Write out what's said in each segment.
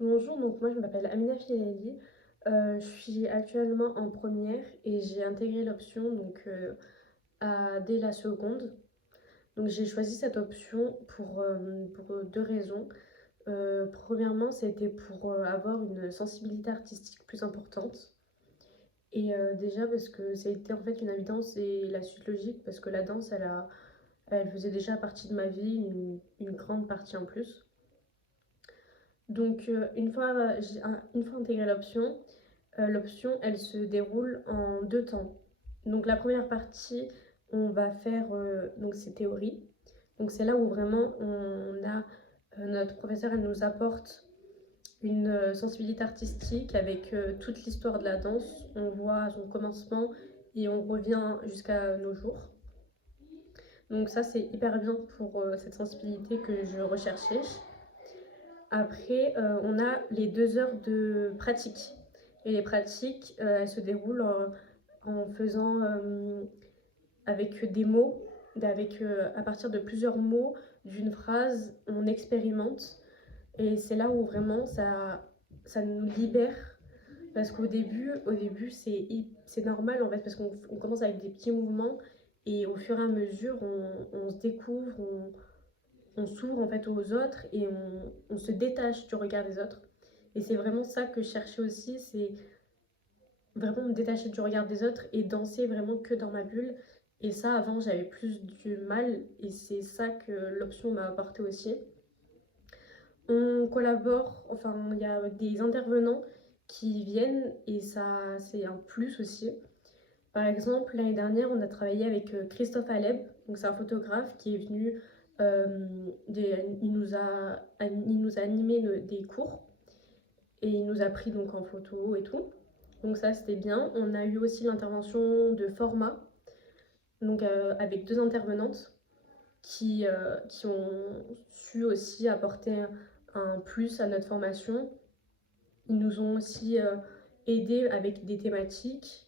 Bonjour, donc moi je m'appelle Amina Filali, je suis actuellement en première et j'ai intégré l'option dès la seconde. Donc j'ai choisi cette option pour deux raisons. Premièrement, c'était pour avoir une sensibilité artistique plus importante. Déjà parce que ça a été en fait une évidence et la suite logique parce que la danse, elle faisait déjà partie de ma vie, une grande partie en plus. Une fois intégré l'option, l'option, elle se déroule en deux temps. Donc la première partie, on va faire donc c'est théorie. Donc c'est là où vraiment notre professeur, elle nous apporte une sensibilité artistique avec toute l'histoire de la danse. On voit son commencement et on revient jusqu'à nos jours. Donc ça, c'est hyper bien pour cette sensibilité que je recherchais. Après, on a les 2 heures de pratique. Et les pratiques, elles se déroulent en faisant avec des mots, à partir de plusieurs mots d'une phrase, on expérimente. Et c'est là où vraiment ça nous libère. Parce qu'au début c'est normal en fait, parce qu'on commence avec des petits mouvements et au fur et à mesure, on se découvre, on s'ouvre en fait aux autres et on se détache du regard des autres. Et c'est vraiment ça que je cherchais aussi, c'est vraiment me détacher du regard des autres et danser vraiment que dans ma bulle. Et ça, avant, j'avais plus du mal et c'est ça que l'option m'a apporté aussi. On collabore, enfin, il y a des intervenants qui viennent et ça, c'est un plus aussi. Par exemple, l'année dernière, on a travaillé avec Christophe Aleb, donc c'est un photographe qui est venu, il nous a animé des cours et il nous a pris donc en photo et tout. Donc ça, c'était bien. On a eu aussi l'intervention de Format, donc avec deux intervenantes qui ont su aussi apporter un plus à notre formation. Ils nous ont aussi aidés avec des thématiques.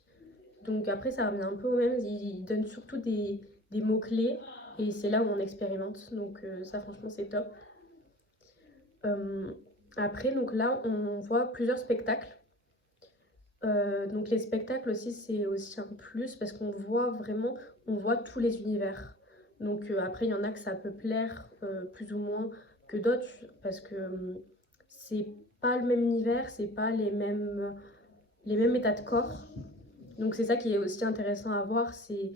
Donc après, ça revient un peu au même. Ils donnent surtout des mots-clés et c'est là où on expérimente. Donc ça, franchement, c'est top. Euh, Après, donc là, on voit plusieurs spectacles. Donc les spectacles aussi, c'est aussi un plus parce qu'on voit vraiment, on voit tous les univers. Donc après, il y en a que ça peut plaire plus ou moins que d'autres parce que c'est pas le même univers, c'est pas les mêmes états de corps. Donc c'est ça qui est aussi intéressant à voir, c'est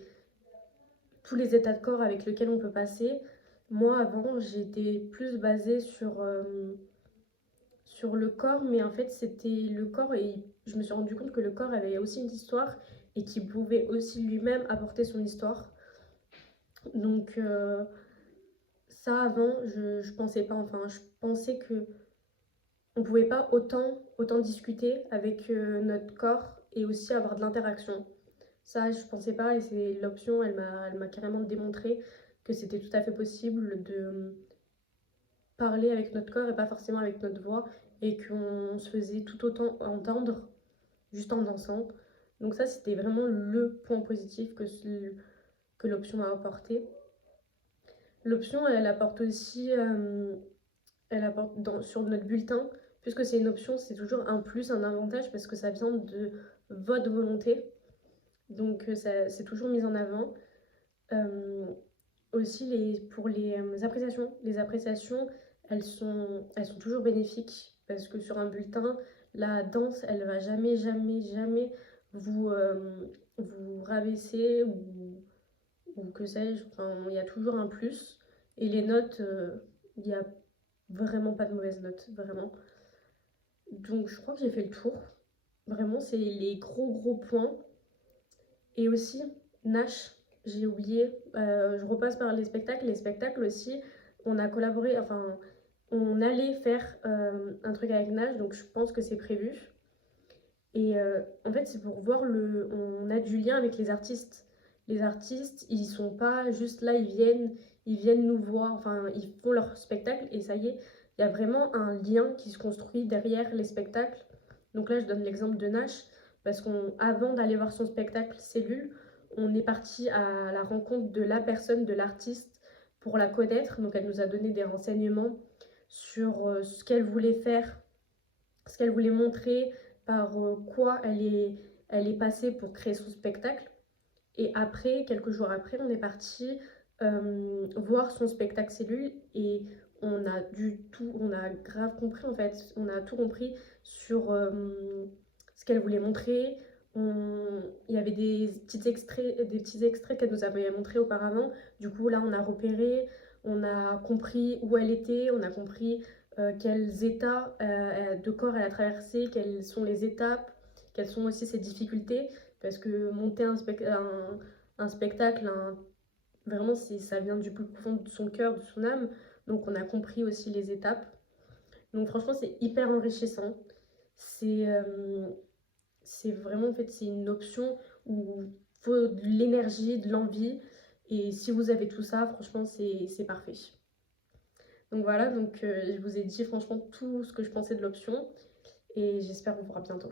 tous les états de corps avec lesquels on peut passer. Moi, avant, j'étais plus basée sur le corps, mais en fait, c'était le corps et je me suis rendu compte que le corps avait aussi une histoire et qu'il pouvait aussi lui-même apporter son histoire. Donc, ça, avant, je pensais pas, enfin, je pensais que on pouvait pas autant discuter avec notre corps et aussi avoir de l'interaction. Ça, je pensais pas et c'est l'option, elle m'a carrément démontré que c'était tout à fait possible de parler avec notre corps et pas forcément avec notre voix et qu'on se faisait tout autant entendre juste en dansant. Donc ça, c'était vraiment le point positif que l'option m'a apporté. L'option, elle apporte aussi, sur notre bulletin, puisque c'est une option, c'est toujours un plus, un avantage, parce que ça vient de votre volonté. Donc c'est toujours mis en avant. Euh, Aussi pour les appréciations, elles sont toujours bénéfiques parce que sur un bulletin, la danse, elle va jamais, jamais, jamais vous rabaisser ou que sais-je. Enfin, il y a toujours un plus. Et les notes, il n'y a vraiment pas de mauvaises notes, vraiment. Donc je crois que j'ai fait le tour. Vraiment, c'est les gros points. Et aussi, Nash, j'ai oublié, je repasse par les spectacles. Les spectacles aussi, on a collaboré, enfin, on allait faire un truc avec Nash, donc je pense que c'est prévu. Et en fait, c'est pour voir on a du lien avec les artistes. Les artistes, ils sont pas juste là, ils viennent nous voir, enfin, ils font leur spectacle et ça y est, il y a vraiment un lien qui se construit derrière les spectacles. Donc là, je donne l'exemple de Nash, parce qu'avant d'aller voir son spectacle Cellule, on est parti à la rencontre de la personne, de l'artiste, pour la connaître. Donc elle nous a donné des renseignements sur ce qu'elle voulait faire ce qu'elle voulait montrer, par quoi elle est passée pour créer son spectacle. Et après, quelques jours après, on est parti voir son spectacle cellule et on a grave compris en fait, on a tout compris sur ce qu'elle voulait montrer. Il y avait des petits extraits qu'elle nous avait montrés auparavant. Du coup, là, on a repéré, on a compris où elle était, on a compris quels états de corps elle a traversé, quelles sont les étapes, quelles sont aussi ses difficultés. Parce que monter un spectacle, vraiment, ça vient du plus profond de son cœur, de son âme. Donc, on a compris aussi les étapes. Donc, franchement, c'est hyper enrichissant. C'est c'est vraiment, en fait, c'est une option où il faut de l'énergie, de l'envie. Et si vous avez tout ça, franchement, c'est parfait. Donc voilà, donc je vous ai dit franchement tout ce que je pensais de l'option. Et j'espère vous voir bientôt.